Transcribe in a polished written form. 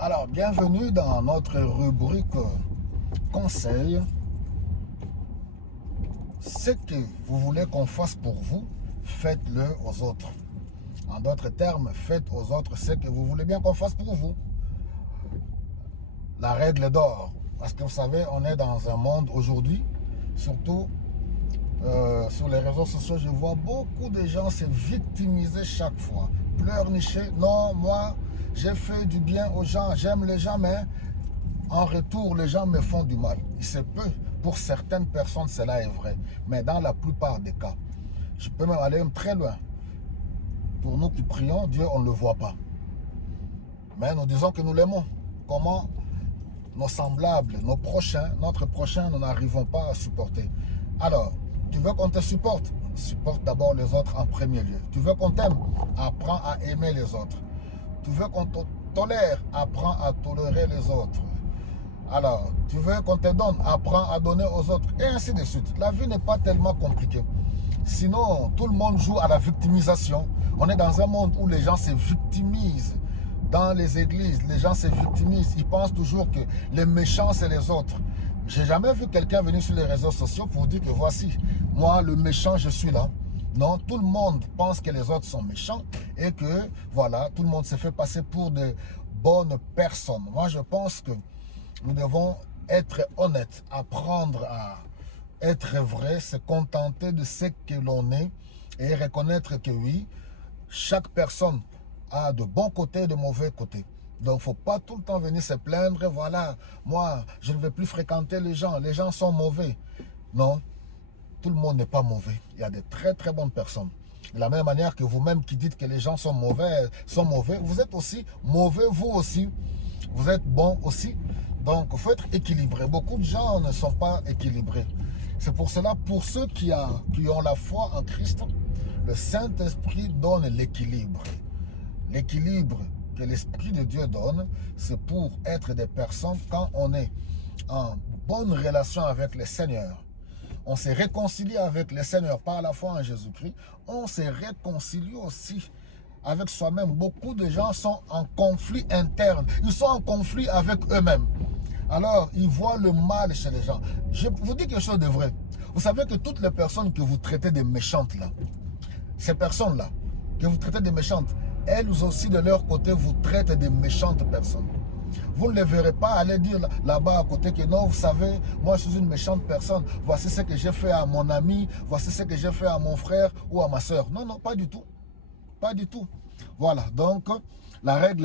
Alors, bienvenue dans notre rubrique conseil. Ce que vous voulez qu'on fasse pour vous, faites-le aux autres. En d'autres termes, faites aux autres ce que vous voulez bien qu'on fasse pour vous. La règle d'or. Parce que vous savez, on est dans un monde aujourd'hui, surtout sur les réseaux sociaux, je vois beaucoup de gens se victimiser chaque fois. Pleurnicher, non, moi, j'ai fait du bien aux gens, j'aime les gens, mais en retour, les gens me font du mal. Il se peut, pour certaines personnes, cela est vrai. Mais dans la plupart des cas, je peux même aller très loin. Pour nous qui prions, Dieu, on ne le voit pas. Mais nous disons que nous l'aimons. Comment nos semblables, nos prochains, notre prochain, nous n'arrivons pas à supporter. Alors, tu veux qu'on te supporte? Supporte d'abord les autres en premier lieu. Tu veux qu'on t'aime? Apprends à aimer les autres. Tu veux qu'on te tolère? Apprends à tolérer les autres. Alors, tu veux qu'on te donne? Apprends à donner aux autres. Et ainsi de suite. La vie n'est pas tellement compliquée. Sinon, tout le monde joue à la victimisation. On est dans un monde où les gens se victimisent. Dans les églises, les gens se victimisent. Ils pensent toujours que les méchants, c'est les autres. J'ai jamais vu quelqu'un venir sur les réseaux sociaux pour dire que voici, moi, le méchant, je suis là. Non, tout le monde pense que les autres sont méchants et que, voilà, tout le monde se fait passer pour de bonnes personnes. Moi, je pense que nous devons être honnêtes, apprendre à être vrai, se contenter de ce que l'on est et reconnaître que oui, chaque personne a de bons côtés et de mauvais côtés. Donc, il ne faut pas tout le temps venir se plaindre. Voilà, moi, je ne vais plus fréquenter les gens sont mauvais. Non, tout le monde n'est pas mauvais. Il y a de très très bonnes personnes. De la même manière que vous-même qui dites que les gens sont mauvais, vous êtes aussi mauvais, vous aussi. Vous êtes bon aussi. Donc, il faut être équilibré. Beaucoup de gens ne sont pas équilibrés. C'est pour cela, pour ceux qui ont la foi en Christ, le Saint-Esprit donne l'équilibre. L'équilibre que l'Esprit de Dieu donne, c'est pour être des personnes, quand on est en bonne relation avec le Seigneur, on se réconcilie avec le Seigneur par la foi en Jésus-Christ, on se réconcilie aussi avec soi-même. Beaucoup de gens sont en conflit interne, ils sont en conflit avec eux-mêmes. Alors, ils voient le mal chez les gens. Je vous dis quelque chose de vrai. Vous savez que toutes les personnes que vous traitez de méchantes là, ces personnes-là, que vous traitez de méchantes, elles aussi de leur côté vous traitent de méchantes personnes. Vous ne les verrez pas aller dire là-bas à côté que non, vous savez, moi je suis une méchante personne, voici ce que j'ai fait à mon ami, voici ce que j'ai fait à mon frère ou à ma soeur. Non, non, pas du tout. Pas du tout. Voilà, donc la règle